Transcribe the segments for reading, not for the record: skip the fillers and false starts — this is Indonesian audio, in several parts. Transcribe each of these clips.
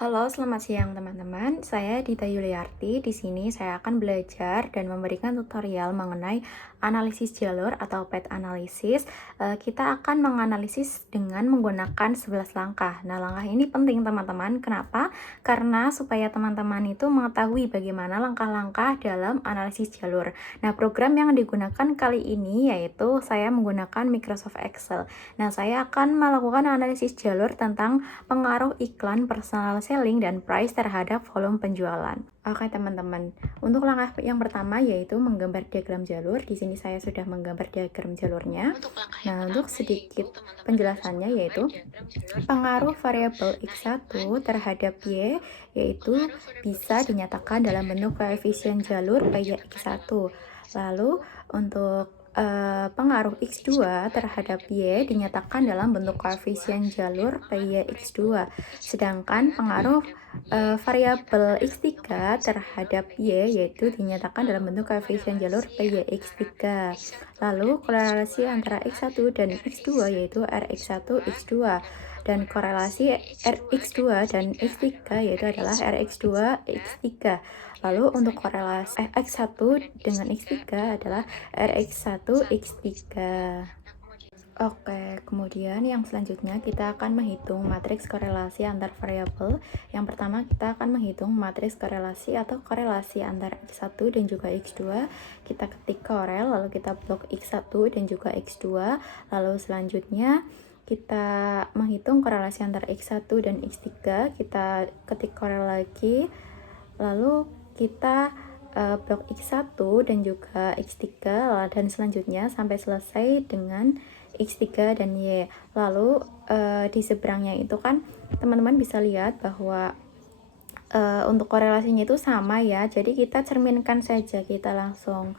Halo, selamat siang teman-teman. Saya Dita Yuliarti. Di sini saya akan belajar dan memberikan tutorial mengenai analisis jalur atau path analysis. Kita akan menganalisis dengan menggunakan 11 langkah. Nah, langkah ini penting teman-teman. Kenapa? Karena supaya teman-teman itu mengetahui bagaimana langkah-langkah dalam analisis jalur. Nah, program yang digunakan kali ini yaitu saya menggunakan Microsoft Excel. Nah, saya akan melakukan analisis jalur tentang pengaruh iklan, personal selling, dan price terhadap volume penjualan. Oke teman-teman, untuk langkah yang pertama yaitu menggambar diagram jalur. Di sini saya sudah menggambar diagram jalurnya. Untuk langkah yang Nah, untuk pertama sedikit yaitu teman-teman harus penjelasannya menggambar yaitu diagram jalur pengaruh penjualan. variabel Nah, yang X1 mana terhadap Y yaitu pengaruh variabel bisa X1 dinyatakan dalam terhadap bentuk Y koefisien jalur dapat PY dinyatakan dalam X1. Y X1. Lalu untuk pengaruh Pengaruh X2 X2 terhadap terhadap Y Y dinyatakan dinyatakan dalam dalam Y bentuk X2, koefisien yang jalur mana PY X2. variabel Sedangkan X2 pengaruh terhadap Y variabel dinyatakan dalam bentuk X3 koefisien jalur terhadap PY Y yaitu X3. dinyatakan dalam Lalu bentuk untuk koefisien jalur korelasi PY antara X3. X1 dan Lalu korelasi X2 antara adalah X1 dan X2 yaitu Rx1 Rx1 X2, X2. dan untuk Dan korelasi korelasi X2 dan Rx2 dan X3 X3 adalah yaitu adalah Rx2 Rx2 X3. X3. Kemudian Lalu untuk misalnya pengaruh korelasi X1 X1 dan dengan X3 X3 adalah adalah Rx1 Rx1 X3. X3. Nah, kemudian Oke, kemudian yang selanjutnya kita akan menghitung matriks korelasi antar variabel. Yang pertama kita akan menghitung matriks korelasi atau korelasi antara X1 dan juga X2. Kita ketik korel, lalu kita blok X1 dan juga X2. Lalu selanjutnya kita menghitung korelasi antara X1 dan X3. Kita ketik korel lagi, lalu kita blok X1 dan juga X3, dan selanjutnya sampai selesai dengan X3 dan Y. Lalu di seberangnya itu kan teman-teman bisa lihat bahwa untuk korelasinya itu sama ya. Jadi kita cerminkan saja, kita langsung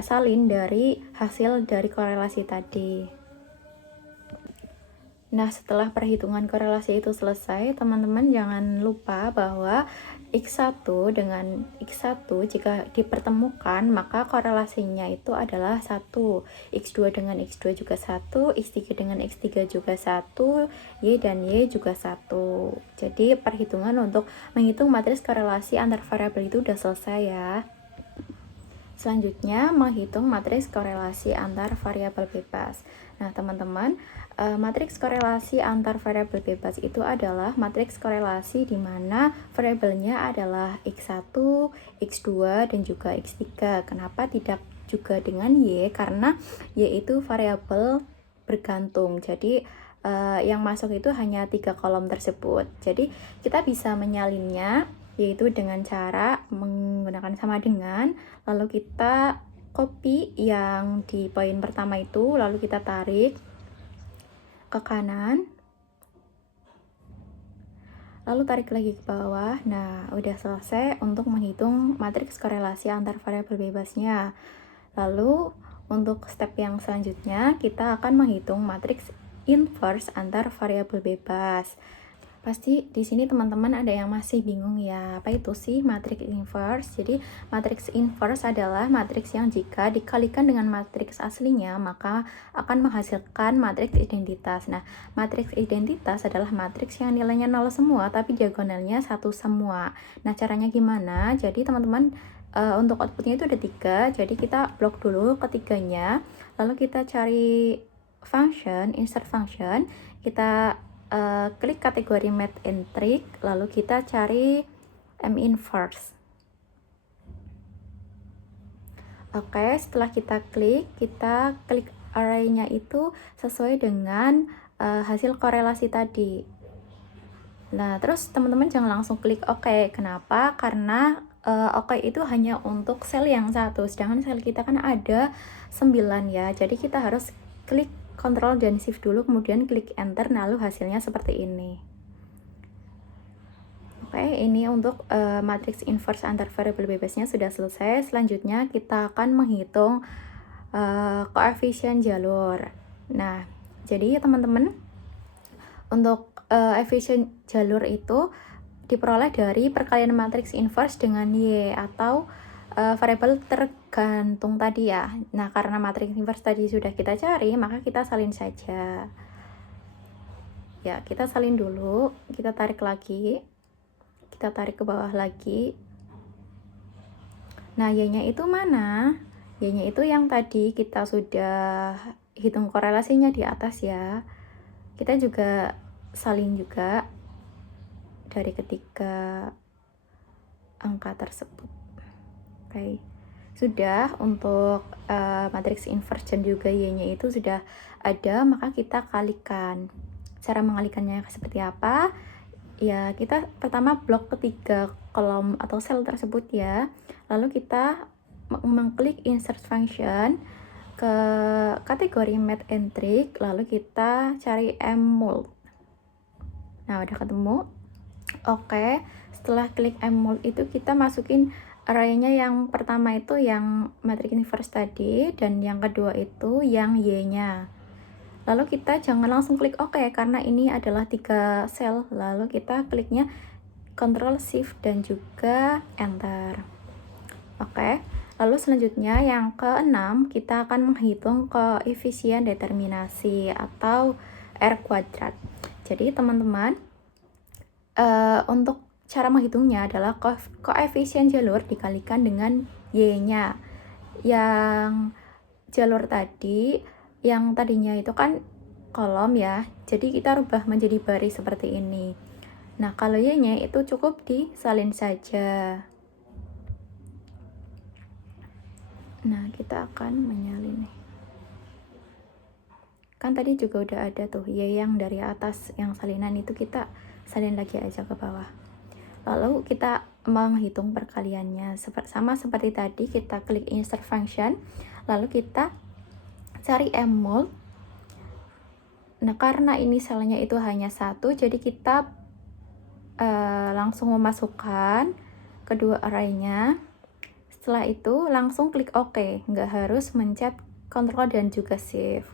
salin dari hasil dari korelasi tadi. Nah, setelah perhitungan korelasi itu selesai, teman-teman jangan lupa bahwa X1 dengan X1 jika dipertemukan, maka korelasinya itu adalah 1. X2 dengan X2 juga 1, X3 dengan X3 juga 1, Y dan Y juga 1. Jadi, perhitungan untuk menghitung matriks korelasi antar variabel itu udah selesai ya. Selanjutnya, menghitung matriks korelasi antar variabel bebas. Nah, teman-teman, matriks korelasi antar variabel bebas itu adalah matriks korelasi di mana variabelnya adalah X1, X2, dan juga X3. Kenapa tidak juga dengan Y? Karena Y itu variabel bergantung. Jadi, yang masuk itu hanya 3 kolom tersebut. Jadi, kita bisa menyalinnya yaitu dengan cara menggunakan sama dengan, lalu kita copy yang di poin pertama itu, lalu kita tarik ke kanan, lalu tarik lagi ke bawah. Nah, udah selesai untuk menghitung matriks korelasi antar variabel bebasnya. Lalu untuk step yang selanjutnya kita akan menghitung matriks inverse antar variabel bebas. Pasti di sini teman-teman ada yang masih bingung ya, apa itu sih matriks inverse? Jadi, matriks inverse adalah matriks yang jika dikalikan dengan matriks aslinya, maka akan menghasilkan matriks identitas. Nah, matriks identitas adalah matriks yang nilainya 0 semua, tapi diagonalnya 1 semua. Nah, caranya gimana? Jadi, teman-teman, untuk outputnya itu ada 3, jadi kita blok dulu ketiganya, lalu kita cari function, insert function, kita klik kategori math and trick, lalu kita cari M inverse. Oke, setelah kita klik array-nya itu sesuai dengan hasil korelasi tadi. Nah, terus teman-teman jangan langsung klik OK. Kenapa? Karena OK itu hanya untuk sel yang satu, sedangkan sel kita kan ada 9 ya. Jadi kita harus klik Ctrl dan Shift dulu, kemudian klik Enter, lalu hasilnya seperti ini. Oke, ini untuk matriks inverse antar variabel bebasnya sudah selesai. Selanjutnya kita akan menghitung koefisien jalur. Nah, jadi teman-teman, untuk efisien jalur itu diperoleh dari perkalian matriks inverse dengan Y atau variabel tergantung tadi ya. Nah, karena matriks inverse tadi sudah kita cari, maka kita salin saja. Ya, kita salin dulu, kita tarik lagi. kita tarik ke bawah lagi. Nah, Y-nya itu mana? Y-nya itu yang tadi kita sudah hitung korelasinya di atas ya. Kita juga salin juga dari ketiga angka tersebut. Oke. Sudah untuk matriks inversion juga Y-nya itu sudah ada, maka kita kalikan. Cara mengalikannya seperti apa? Ya, kita pertama blok ketiga kolom atau sel tersebut ya. Lalu kita mengklik insert function ke kategori math and trick, lalu kita cari mmold. Nah, udah ketemu. Oke, setelah klik mmold itu kita masukin arraynya yang pertama itu yang matriks inverse tadi, dan yang kedua itu yang Y-nya. Lalu kita jangan langsung klik OK karena ini adalah 3 sel. Lalu kita kliknya Ctrl Shift dan juga Enter. Oke. Lalu selanjutnya yang ke-6 kita akan menghitung koefisien determinasi atau R kuadrat. Jadi teman-teman, untuk cara menghitungnya adalah koefisien jalur dikalikan dengan Y-nya. Yang jalur tadi yang tadinya itu kan kolom ya, jadi kita rubah menjadi baris seperti ini. Nah, kalau Y-nya itu cukup disalin saja. Nah, kita akan menyalin nih. Kan tadi juga udah ada tuh Y yang dari atas yang salinan, itu kita salin lagi aja ke bawah. Lalu kita menghitung perkaliannya sama seperti tadi, kita klik insert function, lalu kita cari mmold. Nah, karena ini selnya itu hanya 1, jadi kita langsung memasukkan kedua arraynya. Setelah itu langsung klik OK, nggak harus mencet Ctrl dan juga Shift.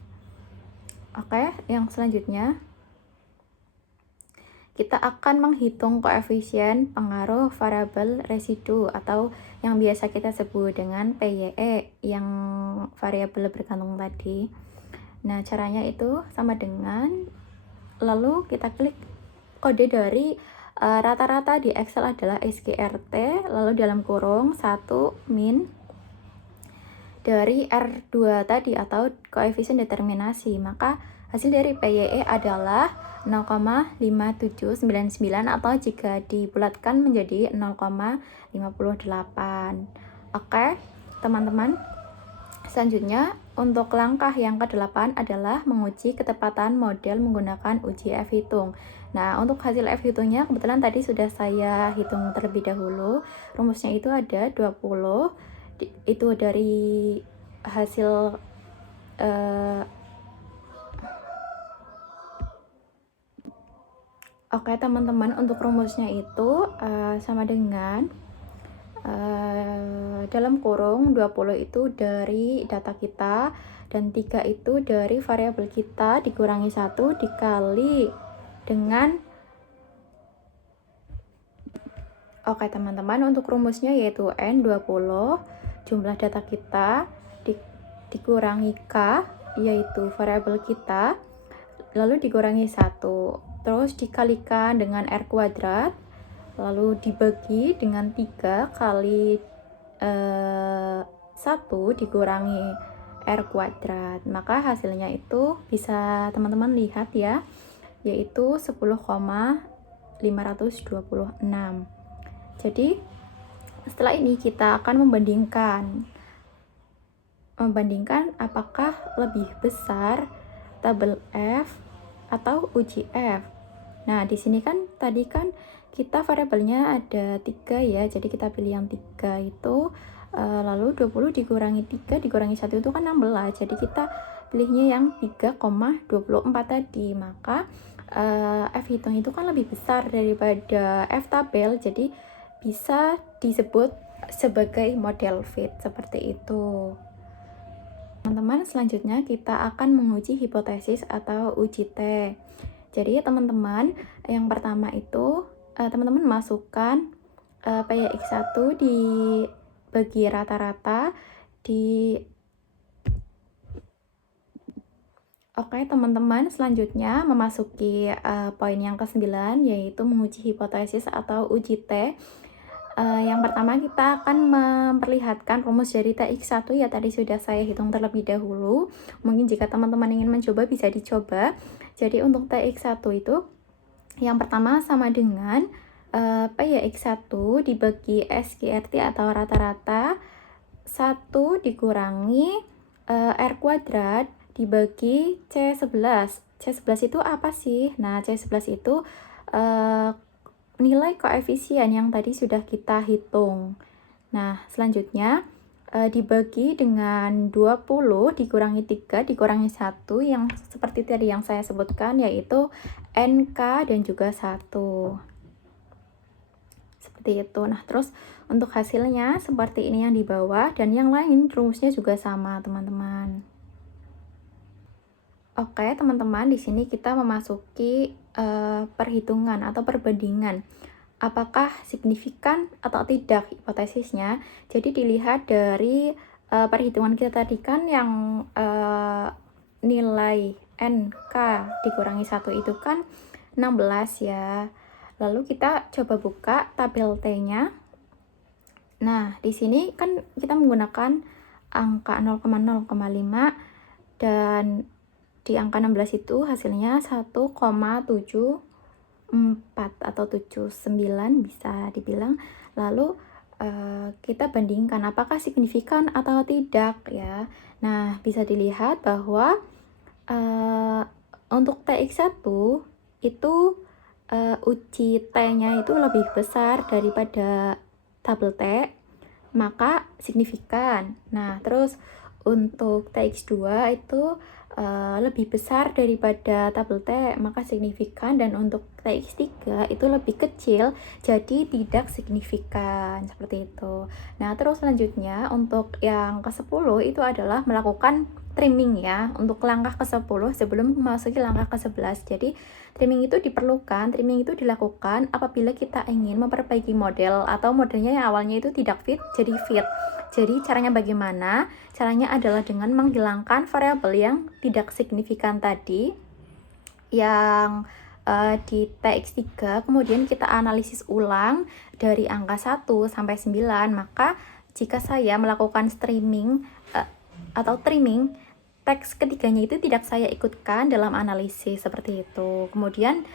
Oke, yang selanjutnya kita akan menghitung koefisien pengaruh variabel residu atau yang biasa kita sebut dengan PYE, yang variabel bergantung tadi. Nah, caranya itu sama dengan, lalu kita klik kode dari rata-rata di Excel adalah SGRT, lalu dalam kurung 1 min dari R2 tadi atau koefisien determinasi. Maka hasil dari PYE adalah 0,5799 atau jika dibulatkan menjadi 0,58. Oke, teman-teman. Selanjutnya, untuk langkah yang ke-8 adalah menguji ketepatan model menggunakan uji F-hitung. Nah, untuk hasil F-hitungnya kebetulan tadi sudah saya hitung terlebih dahulu. Rumusnya itu ada 20, itu dari hasil Oke, teman-teman, untuk rumusnya itu sama dengan dalam kurung 20 itu dari data kita dan 3 itu dari variabel kita dikurangi 1 dikali dengan Oke, teman-teman, untuk rumusnya yaitu N20 jumlah data kita dikurangi K yaitu variabel kita, lalu dikurangi 1, terus dikalikan dengan R kuadrat, lalu dibagi dengan 3 kali 1 dikurangi R kuadrat. Maka hasilnya itu bisa teman-teman lihat ya, yaitu 10,526. Jadi setelah ini kita akan membandingkan apakah lebih besar tabel F atau uji F. Nah, di sini kan tadi kan kita variabelnya ada 3 ya, jadi kita pilih yang 3 itu, lalu 20 dikurangi 3 dikurangi 1 itu kan 16, jadi kita pilihnya yang 3,24 tadi. Maka F hitung itu kan lebih besar daripada F tabel, jadi bisa disebut sebagai model fit seperti itu. Teman-teman, selanjutnya kita akan menguji hipotesis atau uji T. Jadi teman-teman, yang pertama itu teman-teman masukkan PYX1 dibagi rata-rata di Oke, teman-teman, selanjutnya memasuki poin yang ke-9, yaitu menguji hipotesis atau uji T. Yang pertama kita akan memperlihatkan rumus dari TX1 ya, tadi sudah saya hitung terlebih dahulu. Mungkin jika teman-teman ingin mencoba bisa dicoba. Jadi untuk TX1 itu yang pertama sama dengan P ya X1 dibagi SQRT atau rata-rata 1 dikurangi R kuadrat dibagi C11. C11 itu apa sih? Nah, C11 itu nilai koefisien yang tadi sudah kita hitung. Nah, selanjutnya dibagi dengan 20 dikurangi 3 dikurangi 1 yang seperti tadi yang saya sebutkan, yaitu NK dan juga 1. Seperti itu. Nah, terus untuk hasilnya seperti ini yang di bawah, dan yang lain rumusnya juga sama, teman-teman. Oke, teman-teman, di sini kita memasuki perhitungan atau perbandingan. Apakah signifikan atau tidak hipotesisnya? Jadi dilihat dari perhitungan kita tadi kan yang nilai NK dikurangi 1 itu kan 16 ya. Lalu kita coba buka tabel T-nya. Nah, di sini kan kita menggunakan angka 0,05 dan di angka 16 itu hasilnya 1,74 atau 79 bisa dibilang. Lalu kita bandingkan apakah signifikan atau tidak ya. Nah, bisa dilihat bahwa untuk TX1 itu uji T-nya itu lebih besar daripada tabel T, maka signifikan. Nah, terus untuk TX2 itu lebih besar daripada tabel T, maka signifikan. Dan untuk TX3 itu lebih kecil, jadi tidak signifikan. Seperti itu. Nah, terus selanjutnya untuk yang ke-10 itu adalah melakukan trimming ya, untuk langkah ke-10 sebelum memasuki langkah ke-11. Jadi trimming itu diperlukan, trimming itu dilakukan apabila kita ingin memperbaiki model atau modelnya yang awalnya itu tidak fit jadi fit. Jadi caranya bagaimana? Caranya adalah dengan menghilangkan variabel yang tidak signifikan tadi yang di TX3, kemudian kita analisis ulang dari angka 1 sampai 9. Maka jika saya melakukan streaming atau trimming, teks ketiganya itu tidak saya ikutkan dalam analisis seperti itu. Kemudian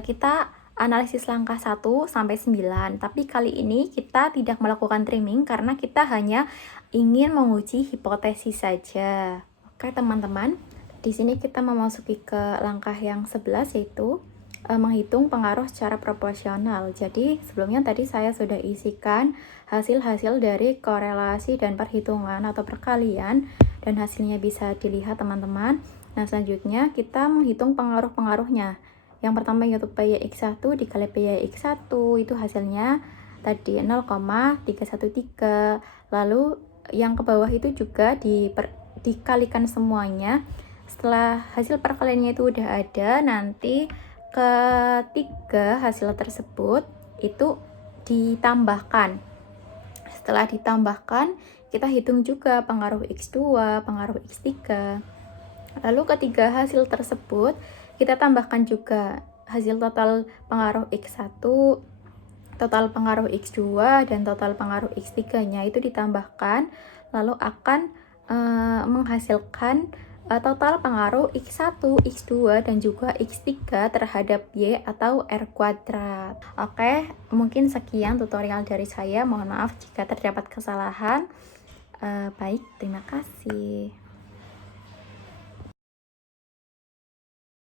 kita analisis langkah 1 sampai 9. Tapi kali ini kita tidak melakukan trimming karena kita hanya ingin menguji hipotesis saja. Oke, teman-teman. Di sini kita memasuki ke langkah yang 11, yaitu menghitung pengaruh secara proporsional. Jadi sebelumnya tadi saya sudah isikan hasil-hasil dari korelasi dan perhitungan atau perkalian, dan hasilnya bisa dilihat, teman-teman. Nah, selanjutnya kita menghitung pengaruh-pengaruhnya. Yang pertama yaitu PYX1 dikali PYX1, itu hasilnya tadi 0,313. Lalu yang ke bawah itu juga dikalikan semuanya. Setelah hasil perkaliannya itu udah ada, nanti ketiga hasil tersebut itu ditambahkan. Setelah ditambahkan, kita hitung juga pengaruh X2, pengaruh X3. Lalu ketiga hasil tersebut kita tambahkan juga hasil total pengaruh X1, total pengaruh X2, dan total pengaruh X3-nya itu ditambahkan, lalu akan menghasilkan total pengaruh X1, X2, dan juga X3 terhadap Y atau R kuadrat. Oke, mungkin sekian tutorial dari saya. Mohon maaf jika terdapat kesalahan. Baik, terima kasih.